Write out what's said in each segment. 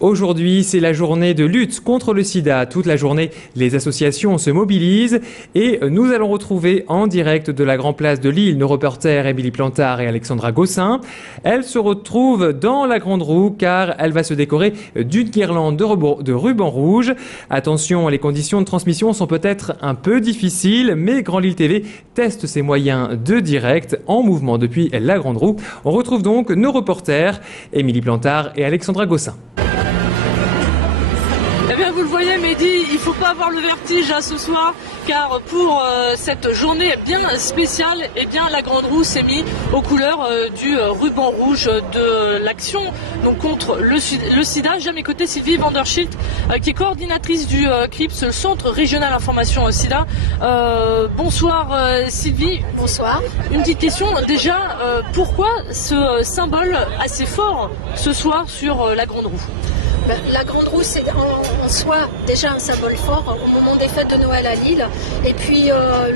Aujourd'hui, c'est la journée de lutte contre le sida. Toute la journée, les associations se mobilisent et nous allons retrouver en direct de la Grand Place de Lille nos reporters Émilie Plantard et Alexandra Gossin. Elle se retrouve dans la Grande Roue car elle va se décorer d'une guirlande de ruban rouge. Attention, les conditions de transmission sont peut-être un peu difficiles, mais Grand Lille TV teste ses moyens de direct en mouvement depuis la Grande Roue. On retrouve donc nos reporters Émilie Plantard et Alexandra Gossin. Eh bien, vous le voyez, Mehdi, il ne faut pas avoir le vertige ce soir, car pour cette journée bien spéciale, eh bien, la Grande Roue s'est mise aux couleurs du ruban rouge de l'action contre le sida. J'ai à mes côtés Sylvie Vanderschild, qui est coordinatrice du CRIPS, le Centre Régional Information Sida. Bonsoir Sylvie. Bonsoir. Une petite question, déjà, pourquoi ce symbole assez fort ce soir sur la Grande Roue? La Grande Roue, c'est en soi déjà un symbole fort au moment des fêtes de Noël à Lille. Et puis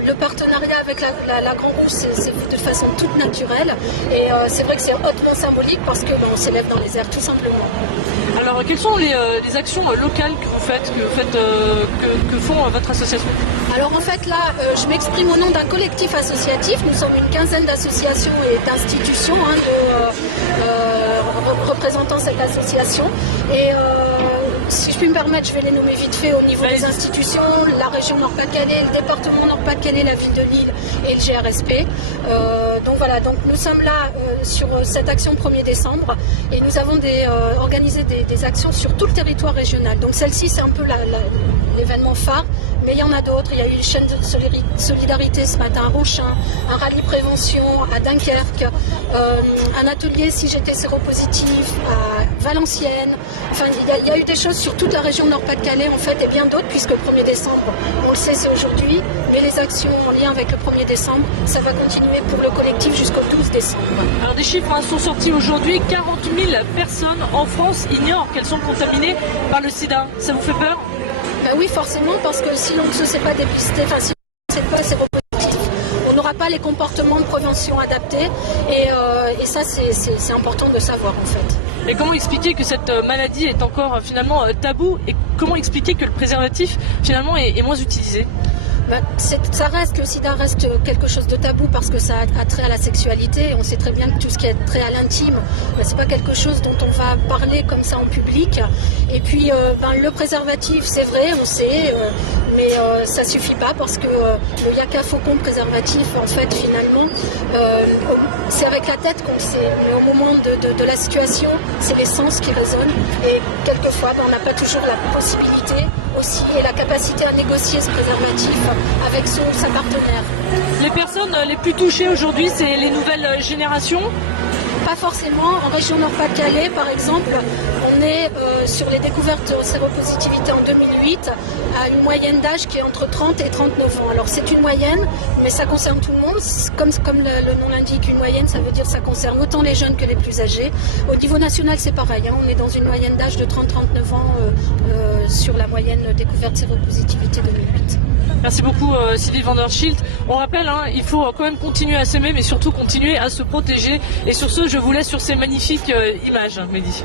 le partenariat avec la Grande Roue, c'est fait de façon toute naturelle. Et c'est vrai que c'est hautement symbolique parce qu'on s'élève dans les airs tout simplement. Alors, quelles sont les actions locales que vous faites, que font votre association? Alors en fait là, je m'exprime au nom d'un collectif associatif. Nous sommes une quinzaine d'associations et d'institutions représentant cette association. Et si je puis me permettre, je vais les nommer vite fait au niveau des institutions, la région Nord-Pas-de-Calais, le département Nord-Pas-de-Calais, la ville de Lille et le GRSP. Donc voilà, donc nous sommes là sur cette action 1er décembre et nous avons organisé des actions sur tout le territoire régional. Donc celle-ci, c'est un peu l'événement phare, mais il y en a d'autres. Il y a eu une chaîne de solidarité ce matin à Ronchin, un rallye prévention à Dunkerque, un atelier si j'étais séropositif à Valenciennes. Enfin, il y a eu des choses sur toute la région Nord-Pas-de-Calais en fait et bien d'autres puisque le 1er décembre, on le sait, c'est aujourd'hui, mais les actions en lien avec le 1er décembre, ça va continuer pour le collectif jusqu'au 12 décembre. Alors des chiffres sont sortis aujourd'hui, 40 000 personnes en France ignorent qu'elles sont contaminées par le sida. Ça vous fait peur? Oui, forcément, parce que si l'on ne se sait pas dépister, enfin si on ne sait pas séropositif, on n'aura pas les comportements de prévention adaptés et ça c'est important de savoir en fait. Et comment expliquer que cette maladie est encore finalement tabou et comment expliquer que le préservatif finalement est moins utilisé? Le sida reste quelque chose de tabou parce que ça a trait à la sexualité. On sait très bien que tout ce qui a trait à l'intime, c'est pas quelque chose dont on va parler comme ça en public. Et puis le préservatif, c'est vrai, on sait, mais ça suffit pas parce que le yaka faucon préservatif, en fait, finalement, c'est avec la tête qu'on le sait. Mais au moment de la situation, c'est les sens qui résonnent. Et quelquefois, on n'a pas toujours la possibilité aussi et la capacité à négocier ce préservatif avec sa partenaire. Les personnes les plus touchées aujourd'hui, c'est les nouvelles générations? Pas forcément. En région Nord-Pas-de-Calais, par exemple, on est sur les découvertes de séropositivité en 2008 à une moyenne d'âge qui est entre 30 et 39 ans. Alors c'est une moyenne, mais ça concerne tout le monde. Comme le nom l'indique, une moyenne, ça veut dire que ça concerne autant les jeunes que les plus âgés. Au niveau national, c'est pareil. On est dans une moyenne d'âge de 30-39 ans sur la moyenne découverte séropositivité 2008. Merci beaucoup Sylvie Vanderschild. On rappelle, il faut quand même continuer à s'aimer, mais surtout continuer à se protéger. Et sur ce, je vous laisse sur ces magnifiques images, Mehdi.